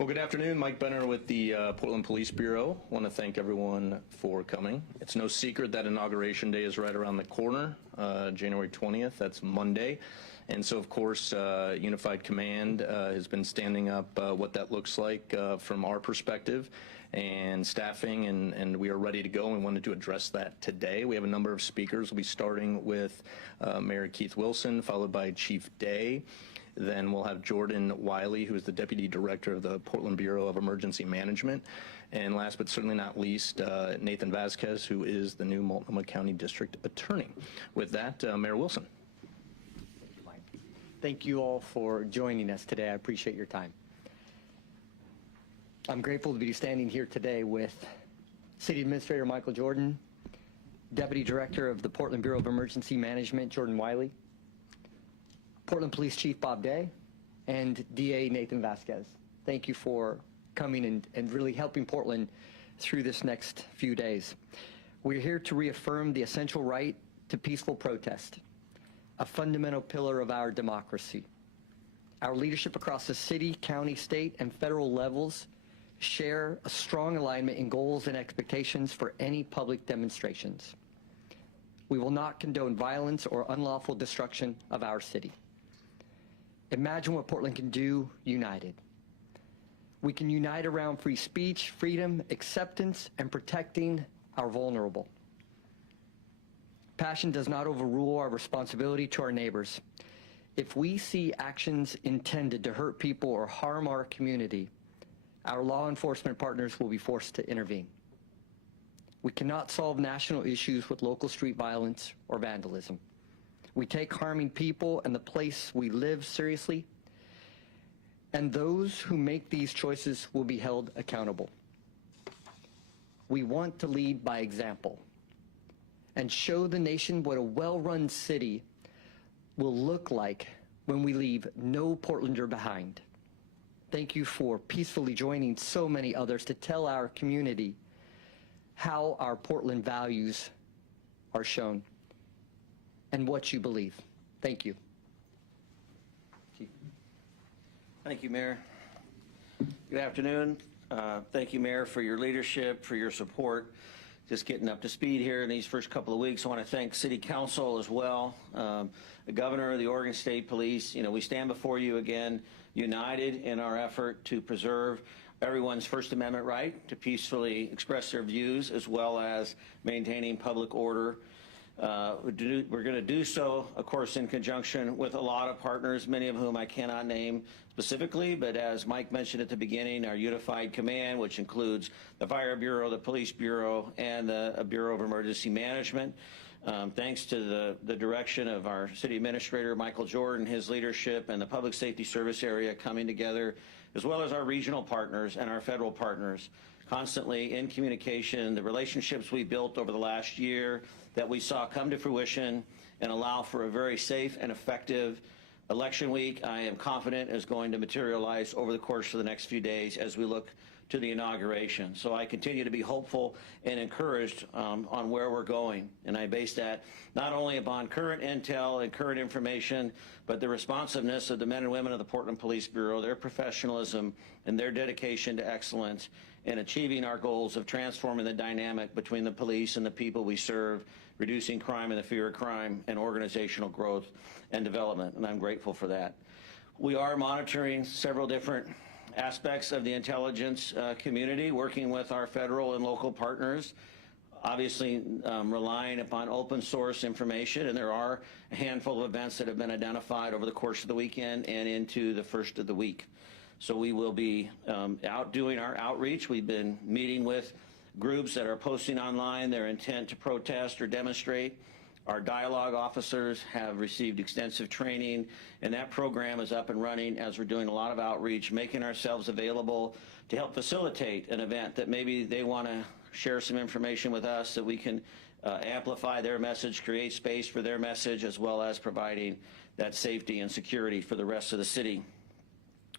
Well, good afternoon. Mike Benner with the Portland Police Bureau. I want to thank everyone for coming. It's no secret that Inauguration Day is right around the corner, January 20th. That's Monday. And so, of course, Unified Command has been standing up what that looks like from our perspective and staffing, and we are ready to go and wanted to address that today. We have a number of speakers. We'll be starting with Mayor Keith Wilson, followed by Chief Day. Then we'll have Jordan Wiley, who is the Deputy Director of the Portland Bureau of Emergency Management. And last but certainly not least, Nathan Vasquez, who is the new Multnomah County District Attorney. With that, Mayor Wilson. Thank you, Mike. Thank you all for joining us today. I appreciate your time. I'm grateful to be standing here today with City Administrator Michael Jordan, Deputy Director of the Portland Bureau of Emergency Management, Jordan Wiley, Portland Police Chief Bob Day, and DA Nathan Vasquez. Thank you for coming and really helping Portland through this next few days. We're here to reaffirm the essential right to peaceful protest, a fundamental pillar of our democracy. Our leadership across the city, county, state, and federal levels share a strong alignment in goals and expectations for any public demonstrations. We will not condone violence or unlawful destruction of our city. Imagine what Portland can do united. We can unite around free speech, freedom, acceptance, and protecting our vulnerable. Passion does not overrule our responsibility to our neighbors. If we see actions intended to hurt people or harm our community, our law enforcement partners will be forced to intervene. We cannot solve national issues with local street violence or vandalism. We take harming people and the place we live seriously, and those who make these choices will be held accountable. We want to lead by example and show the nation what a well-run city will look like when we leave no Portlander behind. Thank you for peacefully joining so many others to tell our community how our Portland values are shown and what you believe. Thank you. Thank you, Mayor. Good afternoon. Thank you, Mayor, for your leadership, for your support. Just getting up to speed here in these first couple of weeks. I want to thank City Council as well, the Governor, the Oregon State Police. You know, we stand before you again, united in our effort to preserve everyone's First Amendment right to peacefully express their views, as well as maintaining public order. We're going to do so, of course, in conjunction with a lot of partners, many of whom I cannot name specifically, but as Mike mentioned at the beginning, our Unified Command, which includes the Fire Bureau, the Police Bureau, and the Bureau of Emergency Management. Thanks to the direction of our City Administrator, Michael Jordan, his leadership, and the Public Safety Service area coming together, as well as our regional partners and our federal partners, constantly in communication, the relationships we built over the last year that we saw come to fruition and allow for a very safe and effective election week, I am confident is going to materialize over the course of the next few days as we look to the inauguration. So I continue to be hopeful and encouraged on where we're going. And I base that not only upon current intel and current information, but the responsiveness of the men and women of the Portland Police Bureau, their professionalism and their dedication to excellence in achieving our goals of transforming the dynamic between the police and the people we serve, reducing crime and the fear of crime, and organizational growth and development. And I'm grateful for that. We are monitoring several different aspects of the intelligence community, working with our federal and local partners, obviously relying upon open source information, and there are a handful of events that have been identified over the course of the weekend and into the first of the week. So we will be out doing our outreach. We've been meeting with groups that are posting online their intent to protest or demonstrate. Our dialogue officers have received extensive training, and that program is up and running as we're doing a lot of outreach, making ourselves available to help facilitate an event that maybe they want to share some information with us, that we can amplify their message, create space for their message, as well as providing that safety and security for the rest of the city.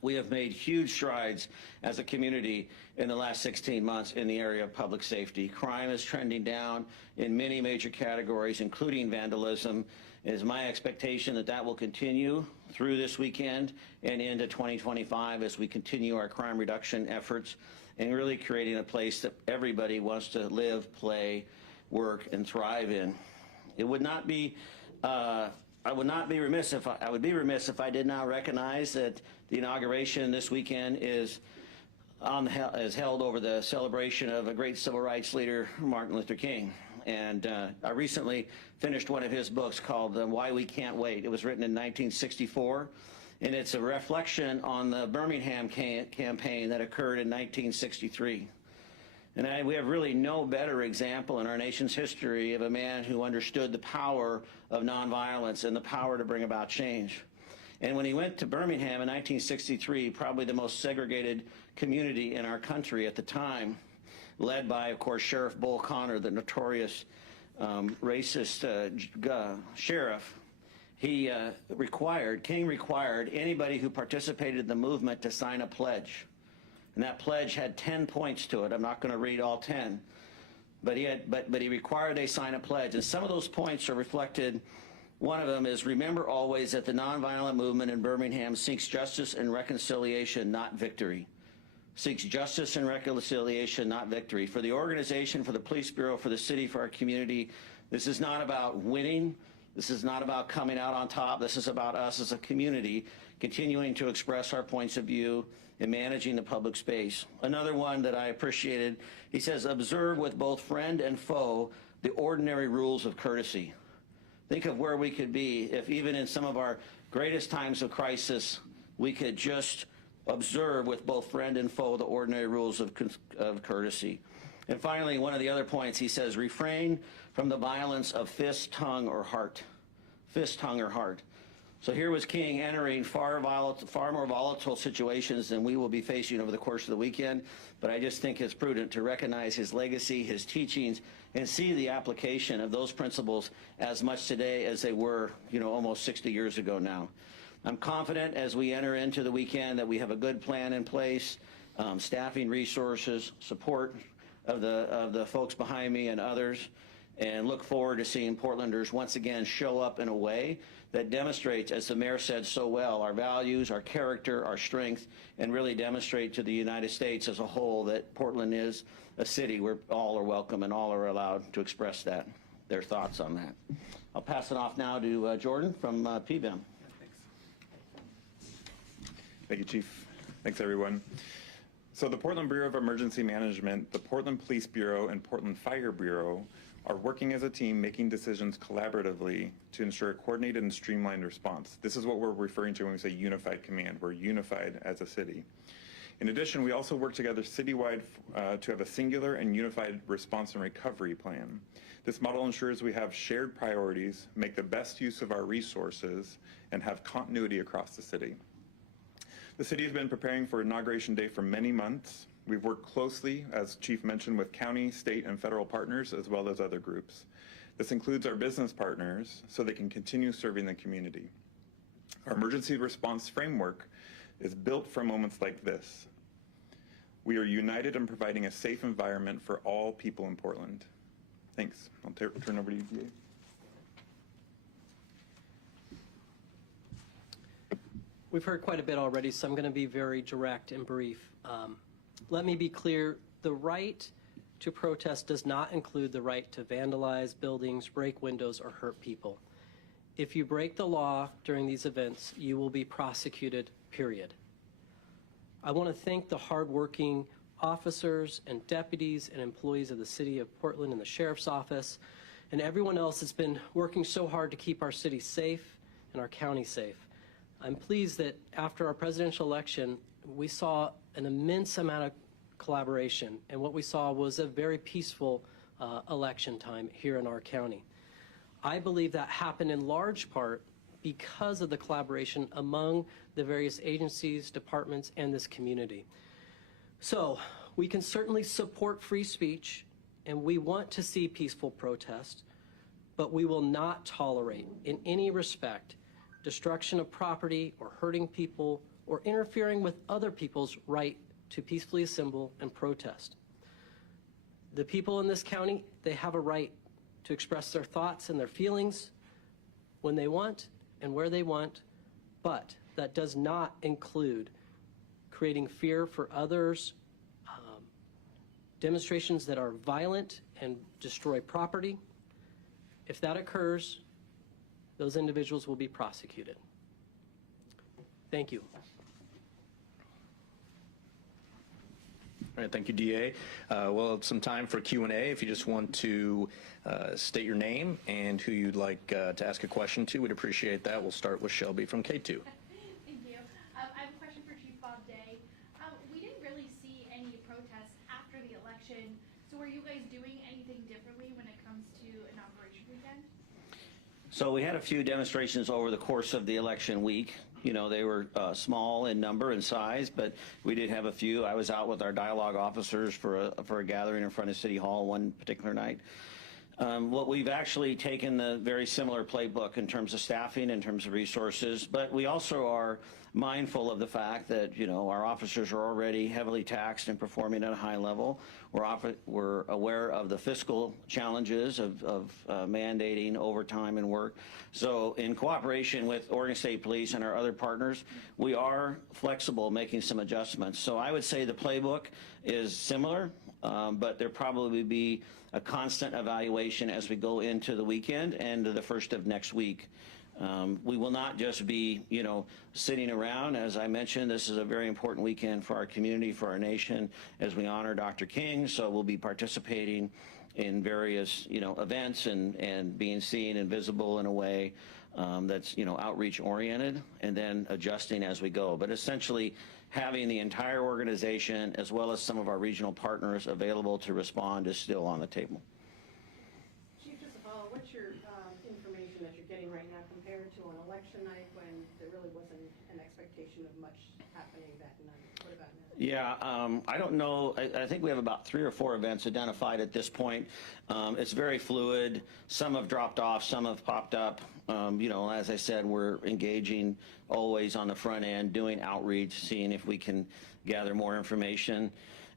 We have made huge strides as a community in the last 16 months in the area of public safety. Crime is trending down in many major categories, including vandalism. It is my expectation that that will continue through this weekend and into 2025 as we continue our crime reduction efforts and really creating a place that everybody wants to live, play, work, and thrive in. It would not be I would be remiss if I did not recognize that the inauguration this weekend is held over the celebration of a great civil rights leader, Martin Luther King. And I recently finished one of his books called Why We Can't Wait. It was written in 1964, and it's a reflection on the Birmingham campaign that occurred in 1963. And we have really no better example in our nation's history of a man who understood the power of nonviolence and the power to bring about change. And when he went to Birmingham in 1963, probably the most segregated community in our country at the time, led by, of course, Sheriff Bull Connor, the notorious racist sheriff, King required anybody who participated in the movement to sign a pledge. And that pledge had 10 points to it. I'm not going to read all 10. But he required they sign a pledge. And some of those points are reflected. One of them is, remember always that the nonviolent movement in Birmingham seeks justice and reconciliation, not victory. Seeks justice and reconciliation, not victory. For the organization, for the police bureau, for the city, for our community, this is not about winning. This is not about coming out on top. This is about us as a community continuing to express our points of view and managing the public space. Another one that I appreciated, he says, observe with both friend and foe the ordinary rules of courtesy. Think of where we could be if even in some of our greatest times of crisis, we could just observe with both friend and foe the ordinary rules of courtesy. And finally, one of the other points, he says, refrain from the violence of fist, tongue, or heart. Fist, tongue, or heart. So here was King entering far more volatile situations than we will be facing over the course of the weekend. But I just think it's prudent to recognize his legacy, his teachings, and see the application of those principles as much today as they were, almost 60 years ago now. I'm confident as we enter into the weekend that we have a good plan in place, staffing resources, support of the folks behind me and others, and look forward to seeing Portlanders once again show up in a way that demonstrates, as the mayor said so well, our values, our character, our strength, and really demonstrate to the United States as a whole that Portland is a city where all are welcome and all are allowed to express their thoughts on that. I'll pass it off now to Jordan from PBEM. Thank you, Chief. Thanks, everyone. So the Portland Bureau of Emergency Management, the Portland Police Bureau, and Portland Fire Bureau are working as a team, making decisions collaboratively to ensure a coordinated and streamlined response. This is what we're referring to when we say unified command. We're unified as a city. In addition, we also work together citywide to have a singular and unified response and recovery plan. This model ensures we have shared priorities, make the best use of our resources, and have continuity across the city. The city has been preparing for Inauguration Day for many months. We've worked closely, as Chief mentioned, with county, state, and federal partners, as well as other groups. This includes our business partners, so they can continue serving the community. Our emergency response framework is built for moments like this. We are united in providing a safe environment for all people in Portland. Thanks. I'll turn over to you, DA. We've heard quite a bit already, so I'm going to be very direct and brief. Let me be clear, the right to protest does not include the right to vandalize buildings, break windows, or hurt people. If you break the law during these events, you will be prosecuted, period. I want to thank the hardworking officers and deputies and employees of the City of Portland and the Sheriff's Office and everyone else that's been working so hard to keep our city safe and our county safe. I'm pleased that after our presidential election, we saw an immense amount of collaboration, and what we saw was a very peaceful election time here in our county. I believe that happened in large part because of the collaboration among the various agencies, departments, and this community. So we can certainly support free speech, and we want to see peaceful protest, but we will not tolerate in any respect destruction of property or hurting people or interfering with other people's right to peacefully assemble and protest. The people in this county, they have a right to express their thoughts and their feelings when they want and where they want, but that does not include creating fear for others, demonstrations that are violent and destroy property. If that occurs, those individuals will be prosecuted. Thank you. All right, thank you, DA. We'll have some time for Q&A. If you just want to state your name and who you'd like to ask a question to, we'd appreciate that. We'll start with Shelby from K2. Thank you. I have a question for Chief Bob Day. We didn't really see any protests after the election, so are you guys doing anything differently when it comes to Inauguration weekend? So we had a few demonstrations over the course of the election week. You know, they were small in number and size, but we did have a few. I was out with our dialogue officers for a gathering in front of City Hall one particular night. What we've actually taken the very similar playbook in terms of staffing, in terms of resources, but we also are mindful of the fact that, you know, our officers are already heavily taxed and performing at a high level. We're aware of the fiscal challenges of mandating overtime and work. So in cooperation with Oregon State Police and our other partners, we are flexible, making some adjustments. So I would say the playbook is similar, but there probably would be a constant evaluation as we go into the weekend and to the first of next week. We will not just be, you know, sitting around. As I mentioned, this is a very important weekend for our community, for our nation, as we honor Dr. King. So we'll be participating in various, you know, events and being seen and visible in a way that's, you know, outreach oriented, and then adjusting as we go. But essentially, having the entire organization as well as some of our regional partners available to respond is still on the table. Chief, just to follow, what's your information that you're getting right now compared to an election night when there really wasn't an expectation of much happening that night? What about now? Yeah, I don't know. I think we have about 3 or 4 events identified at this point. It's very fluid. Some have dropped off, some have popped up. You know, as I said, we're engaging always on the front end, doing outreach, seeing if we can gather more information.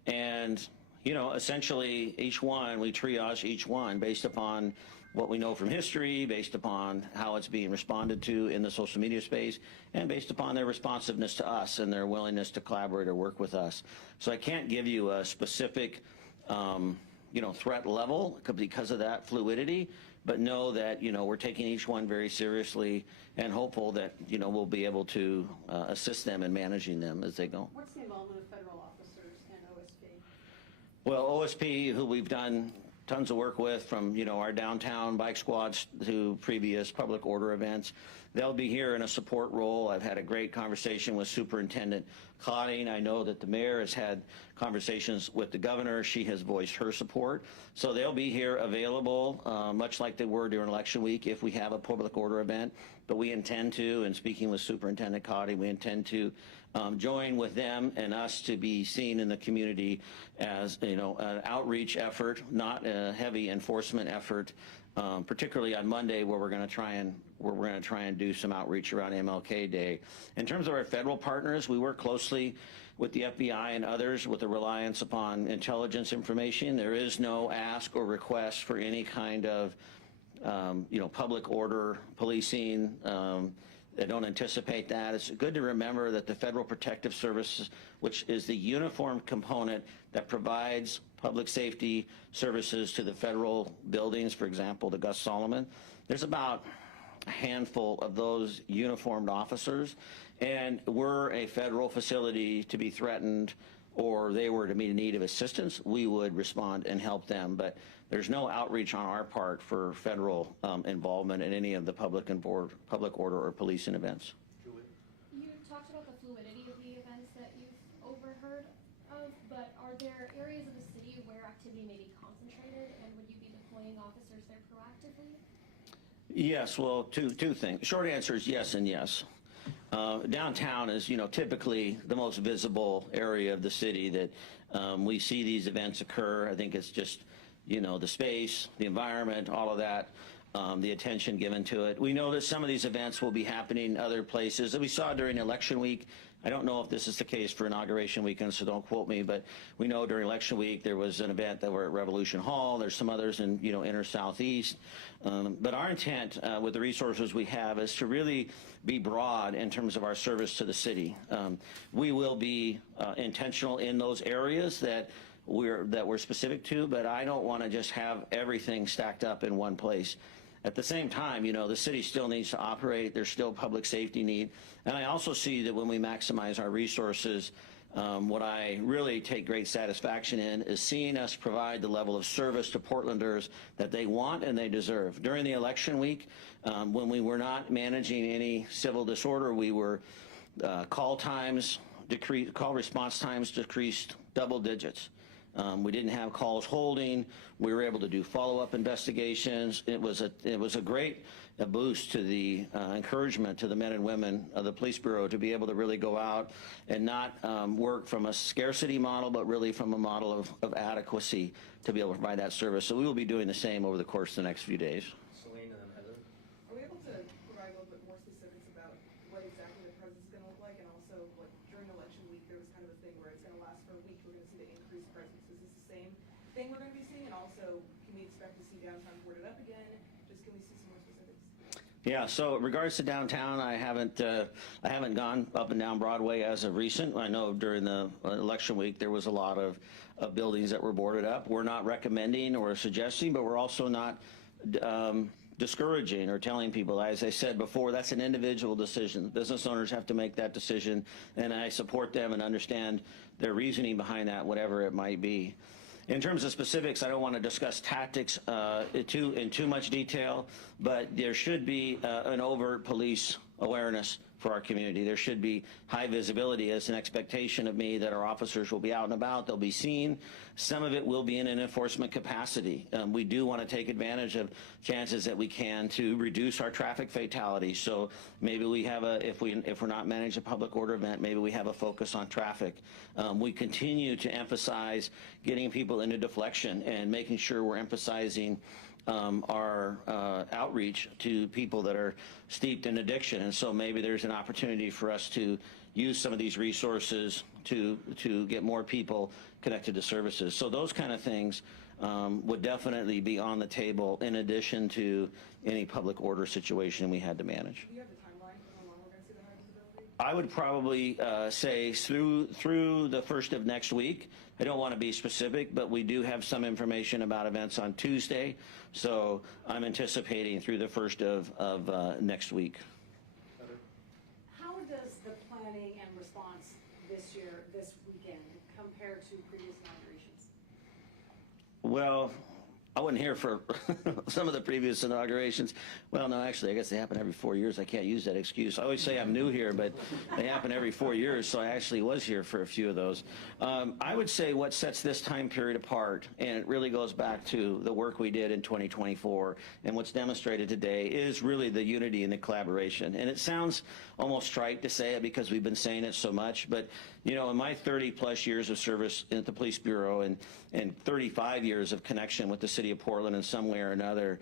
And, you know, essentially each one, we triage each one based upon what we know from history, based upon how it's being responded to in the social media space, and based upon their responsiveness to us and their willingness to collaborate or work with us. So I can't give you a specific, you know, threat level because of that fluidity, but know that, you know, we're taking each one very seriously and hopeful that, you know, we'll be able to assist them in managing them as they go. What's the involvement of federal officers and OSP? Well, OSP, who we've done tons of work with, from, you know, our downtown bike squads to previous public order events, they'll be here in a support role. I've had a great conversation with Superintendent Cotting. I know that the mayor has had conversations with the governor. She has voiced her support. So they'll be here available, much like they were during election week if we have a public order event. But we intend to, and speaking with Superintendent Cotting, we intend to join with them and us to be seen in the community as, you know, an outreach effort, not a heavy enforcement effort, particularly on Monday, where we're going to try and do some outreach around MLK Day. In terms of our federal partners, we work closely with the FBI and others with a reliance upon intelligence information. There is no ask or request for any kind of you know, public order policing. They don't anticipate that. It's good to remember that the Federal Protective Service, which is the uniform component that provides public safety services to the federal buildings, for example, the Gus Solomon, there's about a handful of those uniformed officers, and we're a federal facility to be threatened or they were to meet a need of assistance, we would respond and help them. But there's no outreach on our part for federal involvement in any of the public order or policing events. You talked about the fluidity of the events that you've overheard of, but are there areas of the city where activity may be concentrated, and would you be deploying officers there proactively? Yes, well, two things. Short answer is yes and yes. Downtown is, you know, typically the most visible area of the city that we see these events occur. I think it's just, you know, the space, the environment, all of that, the attention given to it. We know that some of these events will be happening in other places. And we saw during election week, I don't know if this is the case for inauguration weekend, so don't quote me, but we know during election week there was an event that were at Revolution Hall. There's some others in, inner southeast. But our intent with the resources we have is to really be broad in terms of our service to the city. We will be intentional in those areas that we're specific to, but I don't want to just have everything stacked up in one place. At the same time, the city still needs to operate. There's still public safety need. And I also see that when we maximize our resources, what I really take great satisfaction in is seeing us provide the level of service to Portlanders that they want and they deserve. During the election week, when we were not managing any civil disorder, we were call response times decreased double digits. We didn't have calls holding. We were able to do follow-up investigations. It was a great boost to the encouragement to the men and women of the Police Bureau to be able to really go out and not work from a scarcity model, but really from a model of adequacy to be able to provide that service. So we will be doing the same over the course of the next few days. Are we able to provide a little bit more specifics about what exactly the presence is going to look like, and also what during election week there was kind of a thing where it's going to last for a week, we're going to see the increased presence. Is this the same thing we're going to be seeing, and also can we expect to see downtown boarded up again? Just can we see some more specifics? Yeah, so in regards to downtown, I haven't gone up and down Broadway as of recent. I know during the election week there was a lot of buildings that were boarded up. We're not recommending or suggesting, but we're also not discouraging or telling people. As I said before, that's an individual decision. Business owners have to make that decision, and I support them and understand their reasoning behind that, whatever it might be. In terms of specifics, I don't want to discuss tactics in too much detail, but there should be an overt police awareness for our community. There should be high visibility as an expectation of me that our officers will be out and about, they'll be seen. Some of it will be in an enforcement capacity. We do want to take advantage of chances that we can to reduce our traffic fatalities. So maybe we have if we're not managing a public order event, maybe we have a focus on traffic. We continue to emphasize getting people into deflection and making sure we're emphasizing our outreach to people that are steeped in addiction. And so maybe there's an opportunity for us to use some of these resources to get more people connected to services. So those kind of things would definitely be on the table in addition to any public order situation we had to manage. Do you have the timeline for how long we're going to see the high visibility? I would probably say through the first of next week. I don't want to be specific, but we do have some information about events on Tuesday, so I'm anticipating through the first of next week. How does the planning and response this year, this weekend, compare to previous inaugurations? Well, I wasn't here for some of the previous inaugurations. Well, no, actually, I guess they happen every 4 years. I can't use that excuse. I always say I'm new here, but they happen every 4 years, so I actually was here for a few of those. I would say what sets this time period apart, and it really goes back to the work we did in 2024, and what's demonstrated today is really the unity and the collaboration. And it sounds almost trite to say it because we've been saying it so much, but in my 30-plus years of service at the Police Bureau and 35 years of connection with the city of Portland in some way or another,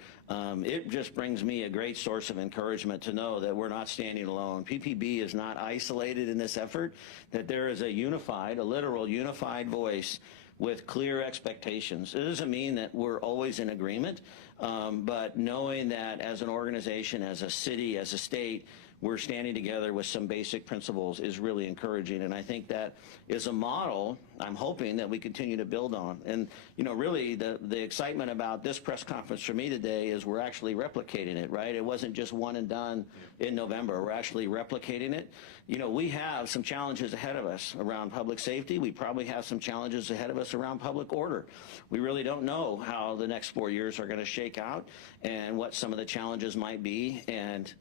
it just brings me a great source of encouragement to know that we're not standing alone. PPB is not isolated in this effort, that there is a literal unified voice with clear expectations. It doesn't mean that we're always in agreement, but knowing that as an organization, as a city, as a state, we're standing together with some basic principles is really encouraging. And I think that is a model I'm hoping that we continue to build on. And, really the excitement about this press conference for me today is we're actually replicating it, right? It wasn't just one and done in November. We're actually replicating it. We have some challenges ahead of us around public safety. We probably have some challenges ahead of us around public order. We really don't know how the next 4 years are going to shake out and what some of the challenges might be. And,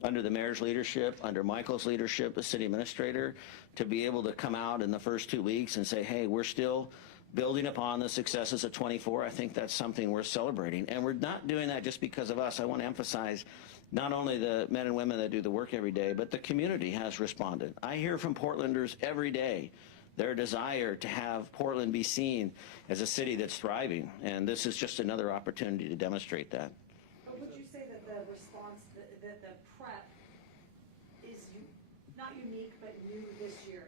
under the mayor's leadership, under Michael's leadership, the city administrator, to be able to come out in the first 2 weeks and say, hey, we're still building upon the successes of 24, I think that's something worth celebrating. And we're not doing that just because of us. I want to emphasize not only the men and women that do the work every day, but the community has responded. I hear from Portlanders every day their desire to have Portland be seen as a city that's thriving. And this is just another opportunity to demonstrate that. But would you say that the response, that the prep is not unique, but new this year?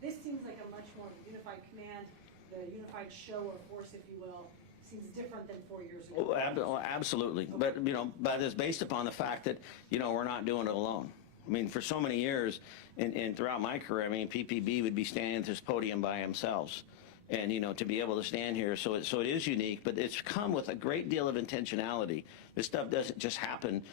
This seems like a much more unified command, the unified show of force, if you will, seems different than 4 years ago. Absolutely. But, but it's based upon the fact that, we're not doing it alone. I mean, for so many years and throughout my career, I mean, PPB would be standing at this podium by themselves. And, to be able to stand here, so it is unique, but it's come with a great deal of intentionality. This stuff doesn't just happen,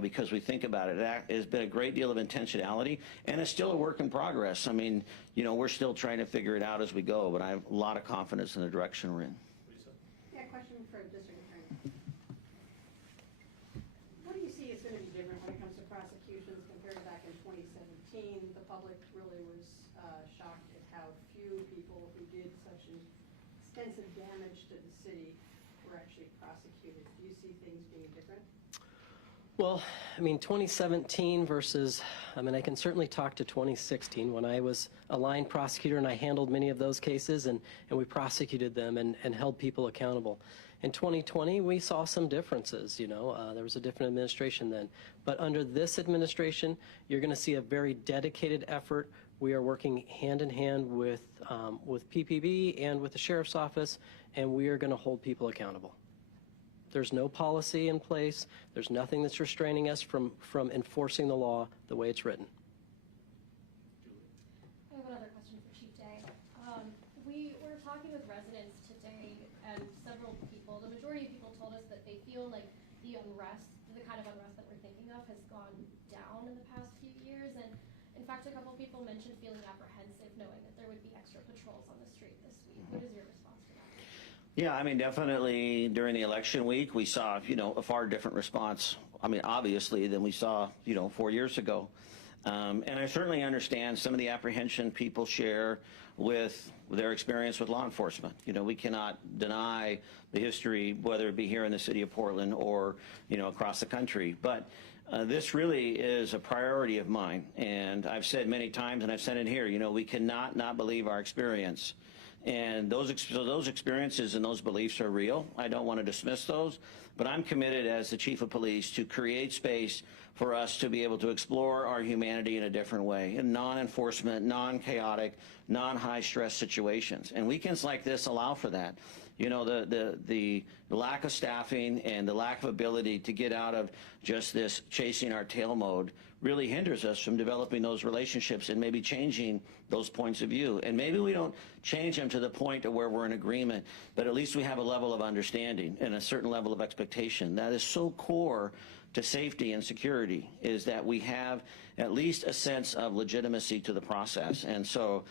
because we think about it. It has been a great deal of intentionality, and it's still a work in progress. I mean, we're still trying to figure it out as we go, but I have a lot of confidence in the direction we're in. Yeah, question for District Attorney. What do you see is going to be different when it comes to prosecutions compared to back in 2017? The public really was shocked at how few people who did such extensive damage to the city were actually prosecuted. Do you see things being different? Well, I mean, 2017 versus, I mean, I can certainly talk to 2016 when I was a line prosecutor and I handled many of those cases and we prosecuted them and held people accountable. In 2020, we saw some differences, there was a different administration then. But under this administration, you're going to see a very dedicated effort. We are working hand in hand with PPB and with the Sheriff's Office, and we are going to hold people accountable. There's no policy in place. There's nothing that's restraining us from enforcing the law the way it's written. I have another question for Chief Day. We were talking with residents today, and several people, the majority of people told us that they feel like the unrest, the kind of unrest that we're thinking of, has gone down in the past few years. And in fact, a couple of people mentioned feeling apprehensive knowing that there would be extra patrols on the street this week. What is your response to that? Yeah, I mean, definitely during the election week, we saw, a far different response, I mean, obviously, than we saw, 4 years ago. And I certainly understand some of the apprehension people share with their experience with law enforcement. We cannot deny the history, whether it be here in the city of Portland or, across the country. But this really is a priority of mine. And I've said many times, and I've said it here, we cannot not believe our experience. And those experiences and those beliefs are real. I don't want to dismiss those, but I'm committed as the chief of police to create space for us to be able to explore our humanity in a different way, in non-enforcement, non-chaotic, non-high-stress situations. And weekends like this allow for that. The lack of staffing and the lack of ability to get out of just this chasing our tail mode really hinders us from developing those relationships and maybe changing those points of view. And maybe we don't change them to the point of where we're in agreement, but at least we have a level of understanding and a certain level of expectation. That is so core to safety and security, is that we have at least a sense of legitimacy to the process. And so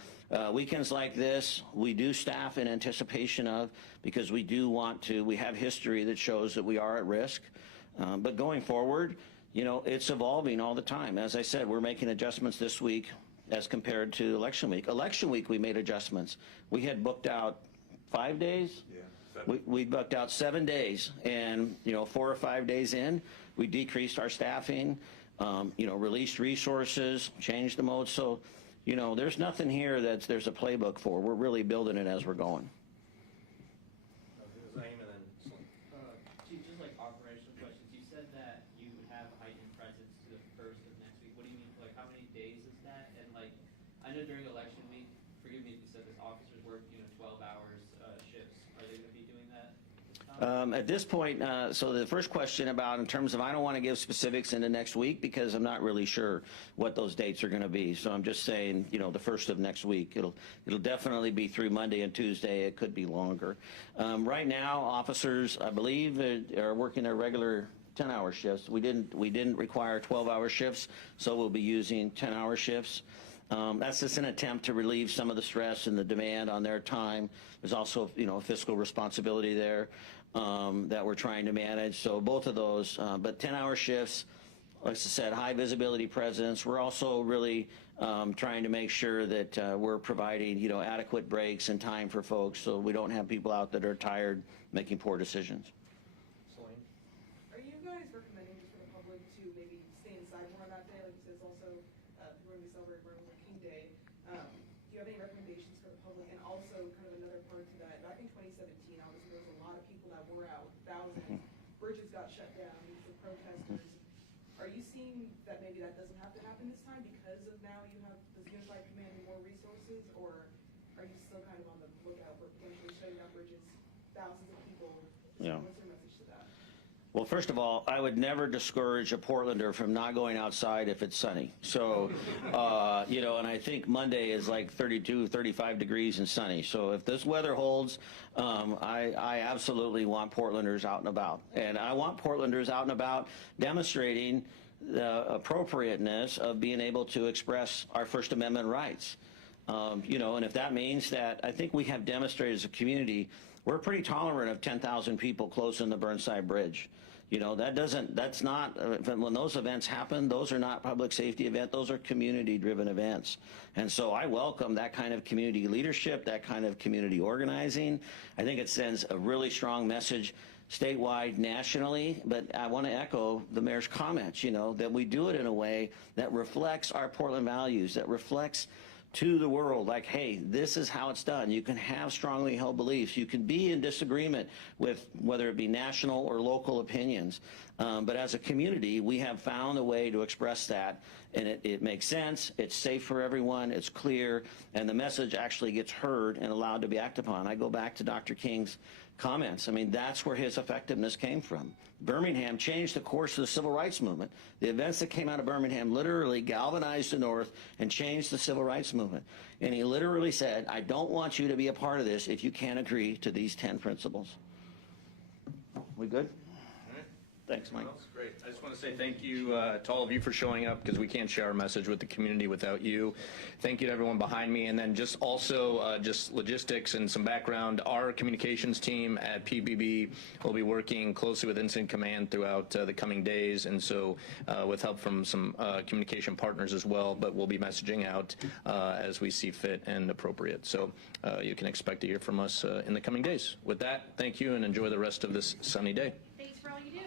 weekends like this, we do staff in anticipation of, because we do want to, we have history that shows that we are at risk. But going forward, it's evolving all the time. As I said, we're making adjustments this week as compared to election week. Election week, we made adjustments. We had booked out 5 days. Yeah, we booked out 7 days, and 4 or 5 days in, we decreased our staffing, released resources, changed the mode. So, there's nothing here there's a playbook for. We're really building it as we're going. Chief, just like operational questions, you said that you would have a heightened presence to the first of next week. What do you mean? Like, how many days is that? And I know during election week, forgive me if you said this, officers work 12 hours shifts. Are they going to be doing that? At this point, so the first question about in terms of, I don't want to give specifics into next week because I'm not really sure what those dates are going to be. So I'm just saying, the first of next week. It'll definitely be through Monday and Tuesday. It could be longer. Right now, officers, I believe, are working their regular 10-hour shifts. We didn't require 12-hour shifts, so we'll be using 10-hour shifts. That's just an attempt to relieve some of the stress and the demand on their time. There's also, a fiscal responsibility there that we're trying to manage. So both of those, but 10-hour shifts, like I said, high visibility presence. We're also really trying to make sure that we're providing, adequate breaks and time for folks so we don't have people out that are tired making poor decisions. Are you guys recommending just for the public to maybe stay inside more on that day? Like you said, it's also we're going to be celebrating Martin Luther King Day. Do you have any recommendations for the public? And also, kind of another part to that, back in 2017, obviously there was a lot of people that were out, thousands. Bridges got shut down because of protesters. Are Are you seeing that maybe that doesn't have to happen this time because of now you have this unified command and more resources, or are you still kind of on the lookout for potentially shutting down bridges, thousands of people? Yeah. What's your message to that? Well, first of all, I would never discourage a Portlander from not going outside if it's sunny. So, you know, and I think Monday is like 32, 35 degrees and sunny. So if this weather holds, I absolutely want Portlanders out and about. And I want Portlanders out and about demonstrating the appropriateness of being able to express our First Amendment rights. You know, and if that means that, I think we have demonstrated as a community, we're pretty tolerant of 10,000 people closing the Burnside Bridge. You know, that's not, when those events happen, those are not public safety events, those are community-driven events. And so I welcome that kind of community leadership, that kind of community organizing. I think it sends a really strong message statewide, nationally, but I want to echo the mayor's comments, you know, that we do it in a way that reflects our Portland values, that reflects to the world, like, hey, this is how it's done. You can have strongly held beliefs. You can be in disagreement with whether it be national or local opinions. But as a community, we have found a way to express that, and it makes sense, it's safe for everyone, it's clear, and the message actually gets heard and allowed to be acted upon. I go back to Dr. King's comments. I mean, that's where his effectiveness came from. Birmingham changed the course of the civil rights movement. The events that came out of Birmingham literally galvanized the North and changed the civil rights movement. And he literally said, I don't want you to be a part of this if you can't agree to these 10 principles. We good? Thanks, Mike. Great. I just want to say thank you to all of you for showing up, because we can't share our message with the community without you. Thank you to everyone behind me. And then just also just logistics and some background. Our communications team at PBB will be working closely with Incident Command throughout the coming days, and so with help from some communication partners as well, but we'll be messaging out as we see fit and appropriate. So you can expect to hear from us in the coming days. With that, thank you and enjoy the rest of this sunny day. Thanks for all you do.